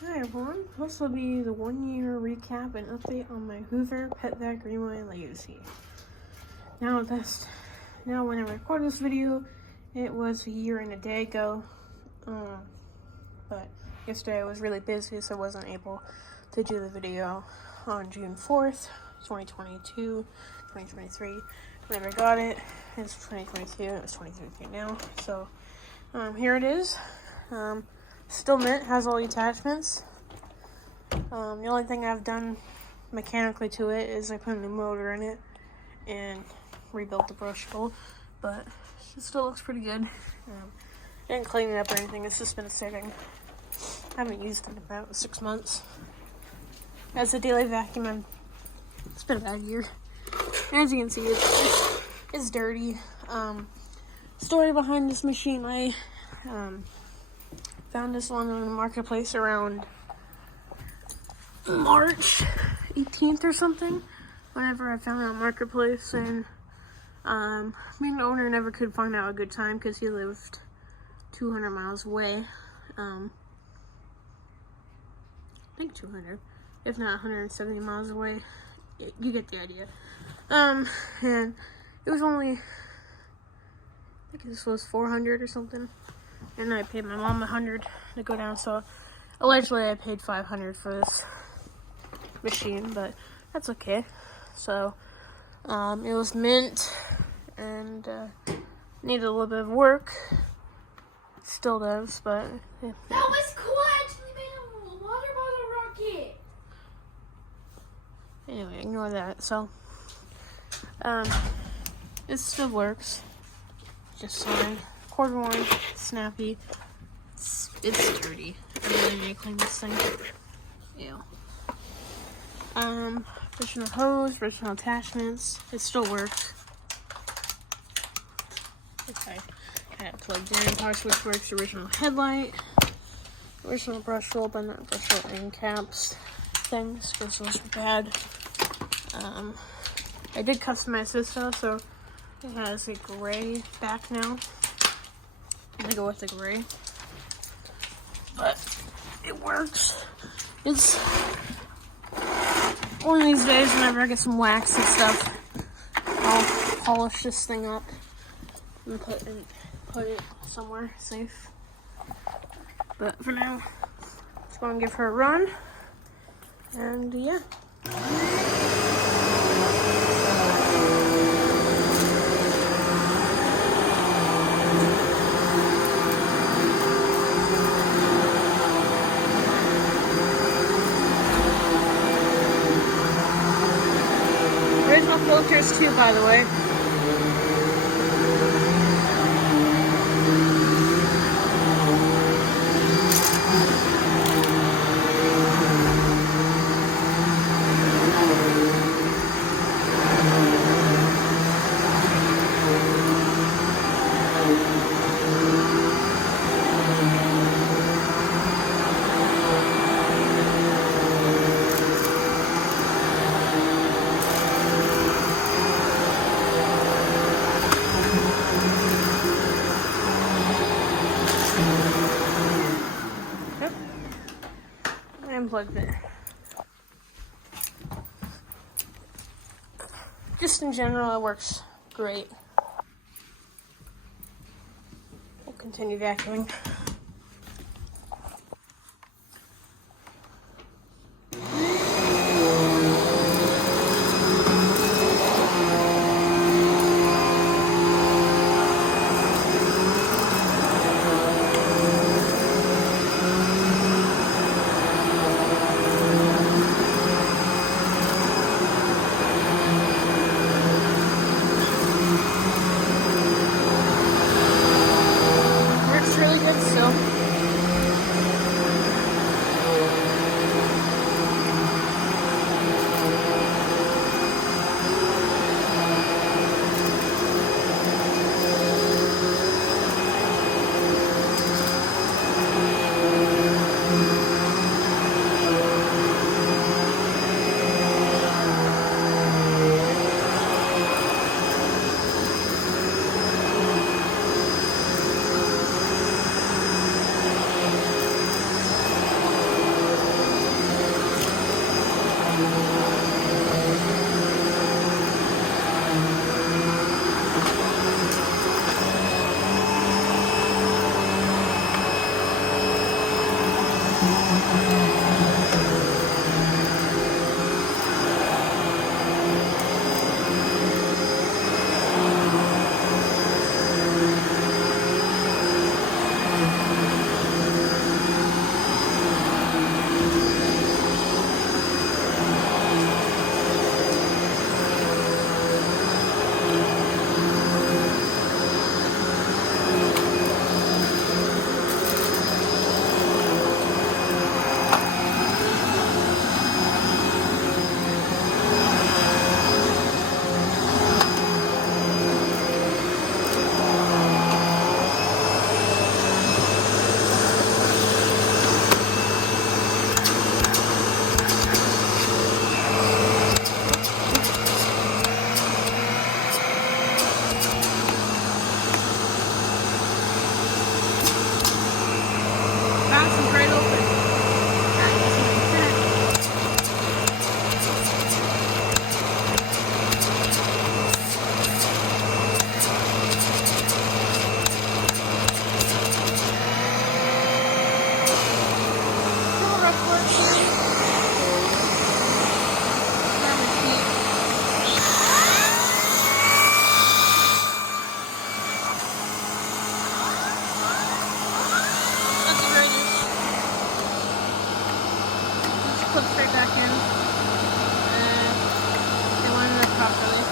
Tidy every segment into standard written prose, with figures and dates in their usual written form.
Hi everyone, this will be the 1 year recap and update on my Hoover Pet Vet Greenway legacy. Now when I record this video, it was a year and a day ago, but yesterday I was really busy, so I wasn't able to do the video on June 4th, 2022, 2023. Whenever I got it, it's 2022, it was 2023 now, so here it is. Still mint, has all the attachments. The only thing I've done mechanically to it is I put a new motor in it and rebuilt the brush bowl, but it still looks pretty good. I didn't clean it up or anything, it's just been sitting. I haven't used it in about 6 months. As a daily vacuum, it's been a bad year. As you can see, it's dirty. Story behind this machine, I found this one on the marketplace around March 18th or something. Whenever I found it on marketplace, and me and the owner never could find out a good time because he lived 200 miles away. I think 200, if not 170 miles away. You get the idea. And it was only, I think this was 400 or something. And I paid my mom 100 to go down, so allegedly I paid 500 for this machine, but that's okay. So, it was mint and needed a little bit of work. Still does, but that was cool. I actually made a water bottle rocket. Anyway, ignore that. So, it still works. Just fine. Quarter one, snappy. It's dirty. I really need to clean this thing. Ew. Original hose, original attachments. It still works. Okay. I had it plugged in. Power switch works. Original headlight. Original brush roll, but not brush roll end caps. Things, because those are bad. I did customize this though, so it has a gray back now. I go with the gray, but it works. It's one of these days, whenever I get some wax and stuff, I'll polish this thing up and put it somewhere safe. But for now, let's go and give her a run, and yeah. Original filters too, by the way. Unplugged it. Just in general, it works great. We'll continue vacuuming. Really good Bouncing right open. Clip straight back in, and it went in there properly.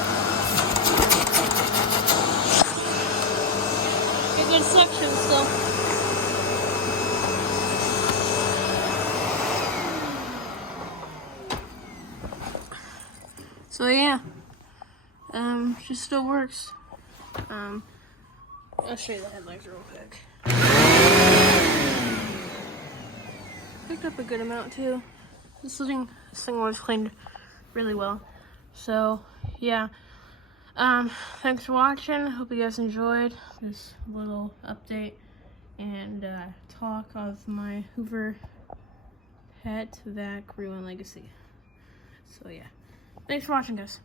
A good section still. So yeah, she still works. I'll show you the headlights real quick. Picked up a good amount too. This thing was cleaned really well. So yeah, thanks for watching. Hope you guys enjoyed this little update and talk of my Hoover pet that grew in legacy. So yeah, thanks for watching, guys.